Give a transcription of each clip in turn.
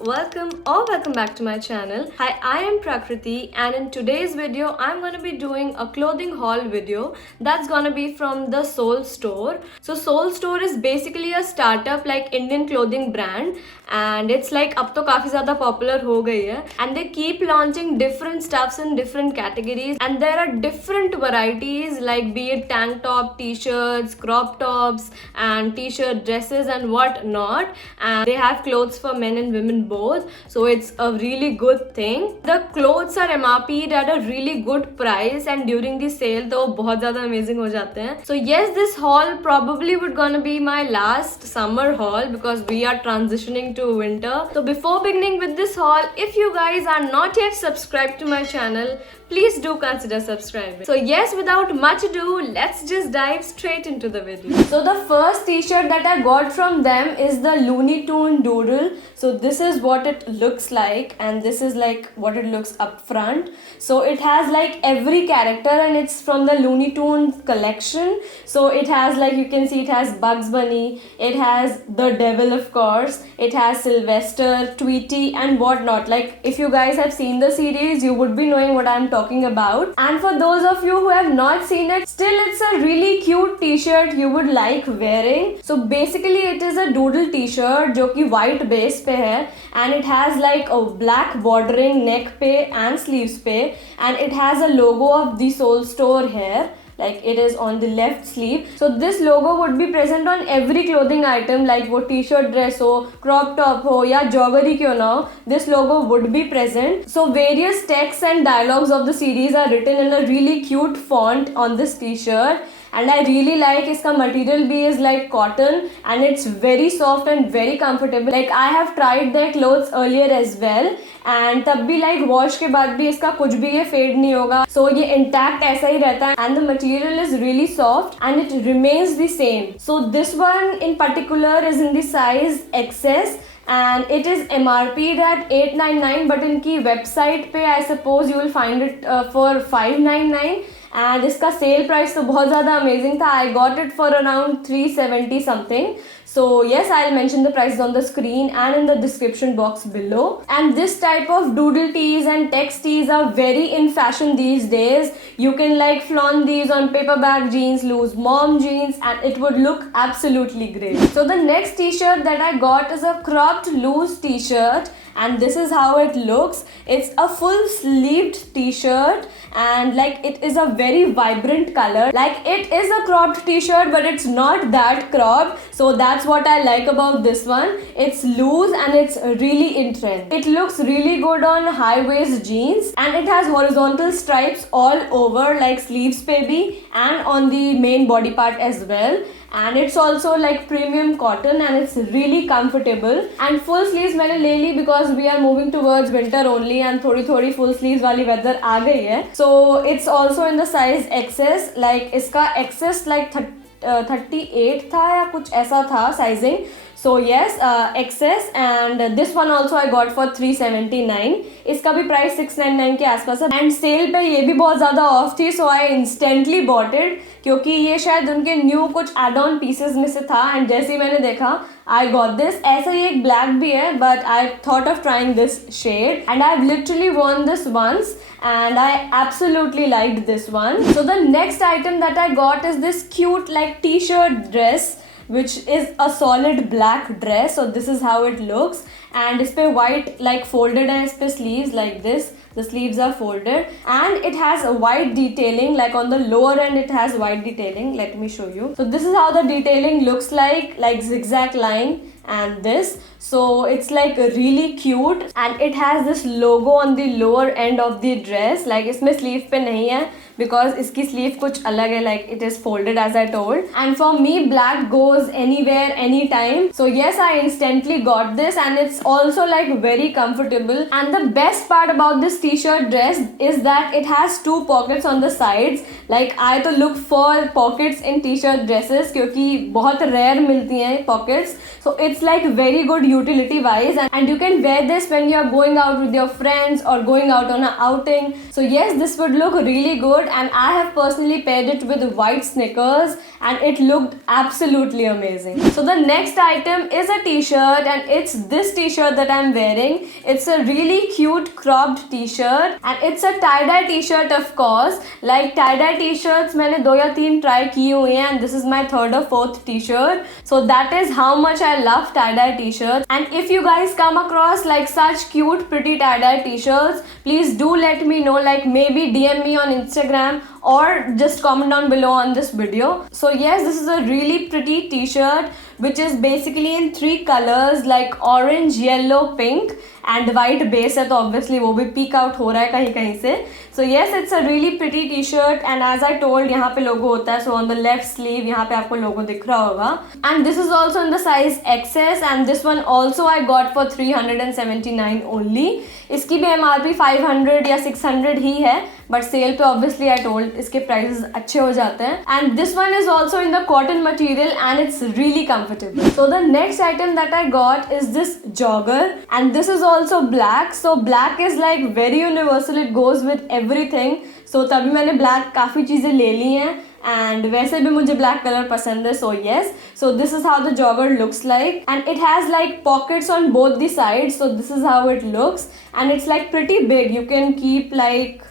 welcome back to my channel. Hi, I am Prakriti, and in today's video I'm going to be doing a clothing haul video that's going to be from the Soul Store. So Soul Store is basically a startup like Indian clothing brand, and it's like अब तो काफी ज़्यादा popular हो गई है, and they keep launching different stuffs in different categories, and there are different varieties like be it tank top, t-shirts, crop tops and t-shirt dresses and what not, and they have clothes for men and women both, so it's a really good thing. The clothes are MRP'd at a really good price, and during the sale तो बहुत ज़्यादा amazing हो जाते हैं. So yes, this haul probably would gonna be my last summer haul because we are transitioning to winter. So before beginning with this haul, if you guys are not yet subscribed to my channel, please do consider subscribing. So yes, without much ado, let's just dive straight into the video. So the first t-shirt that I got from them is the Looney Tune Doodle. So this is what it looks like, and this is like what it looks up front. So it has like every character, and it's from the Looney Tunes collection. So it has, like you can see, it has Bugs Bunny, it has the Devil of course, it has Sylvester, Tweety and whatnot. Like if you guys have seen the series, you would be knowing what I'm talking about. And for those of you who have not seen it, still it's a really cute t-shirt you would like wearing. So basically it is a doodle t-shirt जो कि white base पे है, and it has like a black bordering neck पे and sleeves पे, and it has a logo of the Soul Store here. Like it is on the left sleeve. So this logo would be present on every clothing item, like वो t-shirt dress हो, crop top हो या jogger ही क्यों ना हो, this logo would be present. So various texts and dialogues of the series are written in a really cute font on this t-shirt. And I really like इसका material भी is like cotton, and it's very soft and very comfortable. Like I have tried their clothes earlier as well, and तब भी like wash के बाद भी इसका कुछ भी ये fade नहीं होगा. So ये intact ऐसा ही रहता है, and the material is really soft and it remains the same. So this one in particular is in the size XS. And it is MRP'd at 899, but इनकी website पे I suppose you will find it for 599. And इसका sale price तो बहुत ज़्यादा amazing था. I got it for around 370 something. So yes, I'll mention the prices on the screen and in the description box below. And this type of doodle tees and text tees are very in fashion these days. You can like flaunt these on paperback jeans, loose mom jeans, and it would look absolutely great. So the next t-shirt that I got is a cropped loose t-shirt, and this is how it looks. It's a full sleeved t-shirt, and like it is a very vibrant color. Like it is a cropped t-shirt, but it's not that cropped, so that's what I like about this one. It's loose and it's really in trend. It looks really good on high waist jeans, and it has horizontal stripes all over like sleeves पे भी and on the main body part as well. And it's also like premium cotton, and it's really comfortable. And full sleeves मैंने ले ली because we are moving towards winter only, and थोड़ी full sleeves वाली weather आ गई है. So it's also in the size XS. Like इसका XS like 38 था या कुछ ऐसा था sizing. So yes, XS, and this one also I got for 379. इसका भी price 699 के आसपास है, and sale पे ये भी बहुत ज़्यादा off थी, so I instantly bought it क्योंकि ये शायद उनके new कुछ add-on pieces में से था, and जैसे ही मैंने देखा I got this. ऐसा ही एक black भी है, but I thought of trying this shade, and I've literally worn this once and I absolutely liked this one. So the next item that I got is this cute like t-shirt dress, which is a solid black dress. So this is how it looks, and इस पे white like folded है इस पे sleeves like this. The sleeves are folded, and it has a white detailing, like on the lower end it has white detailing. Let me show you. So this is how the detailing looks like zigzag line and this. So it's like really cute, and it has this logo on the lower end of the dress. Like इसमें sleeve पे नहीं है because इसकी sleeve कुछ अलग है, like it is folded as I told. And for me, black goes anywhere, anytime. So yes, I instantly got this, and it's also like very comfortable. And the best part about this t-shirt dress is that it has two pockets on the sides. Like I तो look for pockets in t-shirt dresses क्योंकि बहुत rare मिलती हैं pockets. So it's like very good utility wise, and you can wear this when you are going out with your friends or going out on an outing. So yes, this would look really good, and I have personally paired it with white sneakers and it looked absolutely amazing. So the next item is a t-shirt, and it's this t-shirt that I'm wearing. It's a really cute cropped t-shirt and it's a tie-dye t-shirt of course. Like tie-dye t-shirts मैंने 2 या 3 try किए हुए हैं, and this is my 3rd or 4th t-shirt. So that is how much I love tie-dye t-shirts. And if you guys come across like such cute pretty tie-dye t-shirts, please do let me know, like maybe DM me on Instagram or just comment down below on this video. So yes, this is a really pretty t-shirt which is basically in 3 colors like orange, yellow, pink and white base है, तो obviously वो भी peek out हो रहा है कहीं कहीं से. So yes, it's a really pretty t-shirt, and as I told यहाँ पे logo होता है. So on the left sleeve यहाँ पे आपको logo दिख रहा होगा, and this is also in the size XS, and this one also I got for 379 only. इसकी भी MRP 500 या 600 ही है, but sale पे obviously I told इसके prices अच्छे हो जाते हैं. And this one is also in the cotton material and it's really comfortable. So the next item that I got is this jogger, and this is also black. So black is like very universal, it goes with everything. So तभी मैंने black काफ़ी चीज़ें ले ली हैं, and वैसे भी मुझे black color पसंद है. So yes, so this is how the jogger looks like, and it has like pockets on both the sides. So this is how it looks, and it's like pretty big. You can keep like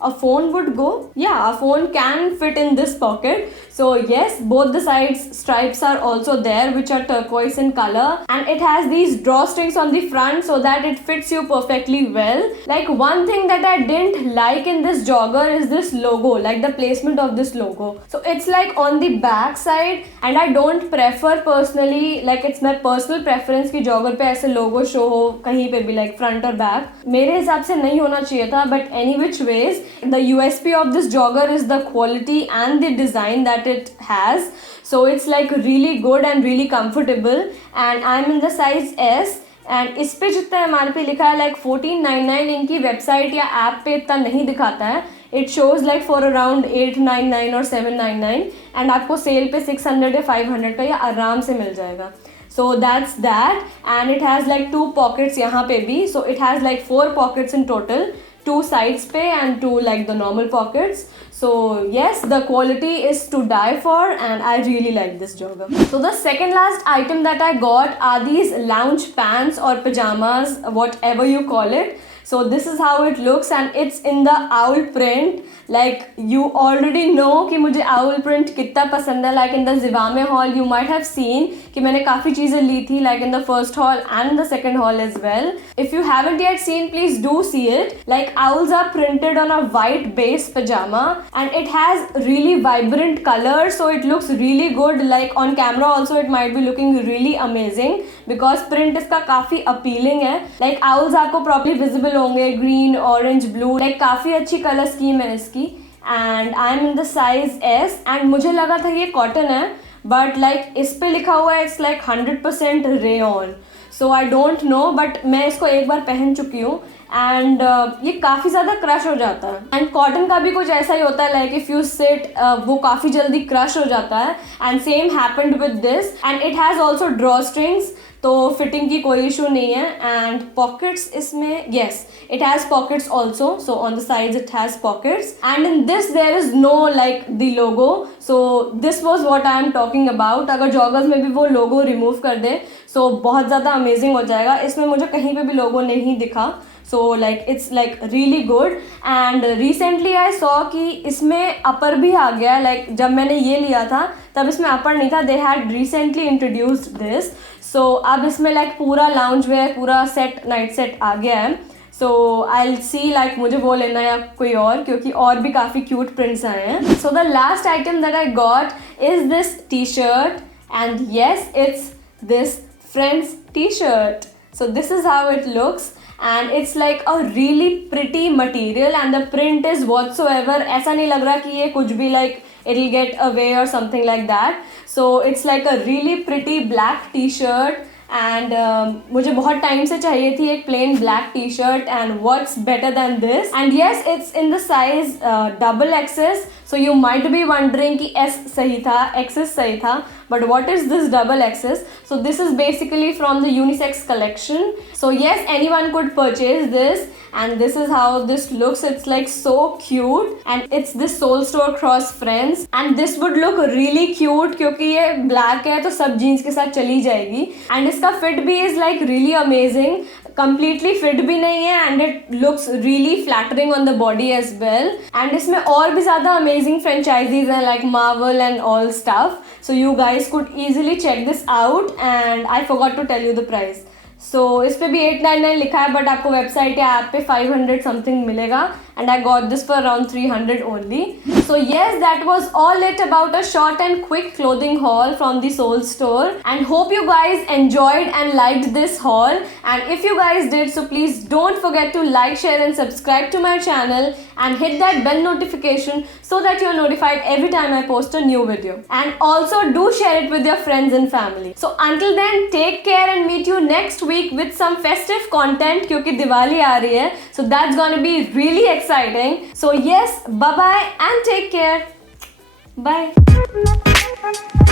a phone would go. Yeah, a phone can fit in this pocket. So yes, both the sides stripes are also there, which are turquoise in color, and it has these drawstrings on the front so that it fits you perfectly well. Like one thing that I didn't like in this jogger is this logo, like the placement of this logo. So it's like on the back side, and I don't prefer personally, like it's my personal preference कि jogger पे ऐसे logo show हो कहीं पे भी, like front और back. मेरे हिसाब से नहीं होना चाहिए था, but any which ways, the USP of this jogger is the quality and the design that it has. So it's like really good and really comfortable, and I'm in the size S. And इस पे जितना MRP लिखा है like 1499, इनकी website या app पे इतना नहीं दिखाता है. It shows like for around 899 और 799, एंड आपको सेल पे 600 या 500 का ये आराम से मिल जाएगा. So that's that, and it has like 2 pockets यहाँ पे भी. So it has like 4 pockets in total, 2 sides पे and 2 like the normal pockets. So yes, the quality is to die for, and I really like this jogger. So the second last item that I got are these lounge pants or pajamas, whatever you call it. So this is how it looks, and it's in the owl print. Like you already know कि मुझे owl print कितना पसंद है. Like in the Zivame haul you might have seen कि मैंने काफ़ी चीज़ें ली थी, like in the first haul and the second haul as well. If you haven't yet seen, please do see it. Like owls are printed on a white base pajama, and it has really vibrant colors, so it looks really good. Like on camera also it might be looking really amazing because print इसका काफ़ी appealing है. Like owls आपको properly visible होंगे, green, orange, blue, like काफ़ी अच्छी color scheme है इसकी. And I'm in the size S, and मुझे लगा था ये cotton है, but like इस पे लिखा हुआ है it's like 100% rayon. So I don't know, but मैं इसको एक बार पहन चुकी हूँ, एंड ये काफ़ी ज़्यादा क्रश हो जाता है. एंड कॉटन का भी कुछ ऐसा ही होता है, लाइक इफ़ यू सिट वो काफ़ी जल्दी क्रश हो जाता है. And same happened with this, and it has also draw strings, तो फिटिंग की कोई इशू नहीं है. एंड पॉकेट्स इसमें, yes it has pockets also, so on the sides it has pockets, and in this there is no like the logo. So this was what I am talking about. अगर joggers में भी वो लोगो remove कर दे सो बहुत ज़्यादा amazing हो जाएगा. इसमें मुझे कहीं पे भी लोगो नहीं दिखा. So like it's like really good, and recently I saw कि इसमें अपर भी आ गया. like जब मैंने ये लिया था तब इसमें अपर नहीं था. They had recently introduced this. So अब इसमें like पूरा lounge wear, पूरा set, night set आ गया है. So I'll see like मुझे वो लेना या कोई और, क्योंकि और भी काफ़ी cute prints आए हैं. So the last item that I got is this t-shirt, and yes, it's this Friends t-shirt. So this is how it looks, and it's like a really pretty material, and the print is whatsoever. ऐसा नहीं लग रहा कि ये कुछ भी like it'll get away or something like that. So it's like a really pretty black t-shirt, and मुझे बहुत टाइम से चाहिए थी एक plain black t-shirt, and what's better than this. And yes, it's in the size double XS. So you might be wondering कि S सही था, XS सही था, but what is this double XS? So this is basically from the unisex collection. So yes, anyone could purchase this, and this is how this looks. It's like so cute, and it's this Soul Store Cross Friends, and this would look really cute क्योंकि ये black है तो सब jeans के साथ चली जाएगी, and इसका fit भी is like really amazing. Completely fit भी नहीं है, and it looks really flattering on the body as well. And इसमें और भी ज़्यादा amazing franchises हैं like Marvel and all stuff. So you guys could easily check this out, and I forgot to tell you the price. So इस पे भी 899 लिखा है, बट आपको वेबसाइट या ऐप पे 500 समथिंग मिलेगा, and I got this for around 300 only. So yes, that was all it about a short and quick clothing haul from the Soul Store, and hope you guys enjoyed and liked this haul. And if you guys did, so please don't forget to like, share and subscribe to my channel, and hit that bell notification so that you're notified every time I post a new video. And also do share it with your friends and family. So until then, take care and meet you next week with some festive content क्योंकि दिवाली आ रही है. So that's gonna be really exciting. So yes, bye bye and take care. Bye.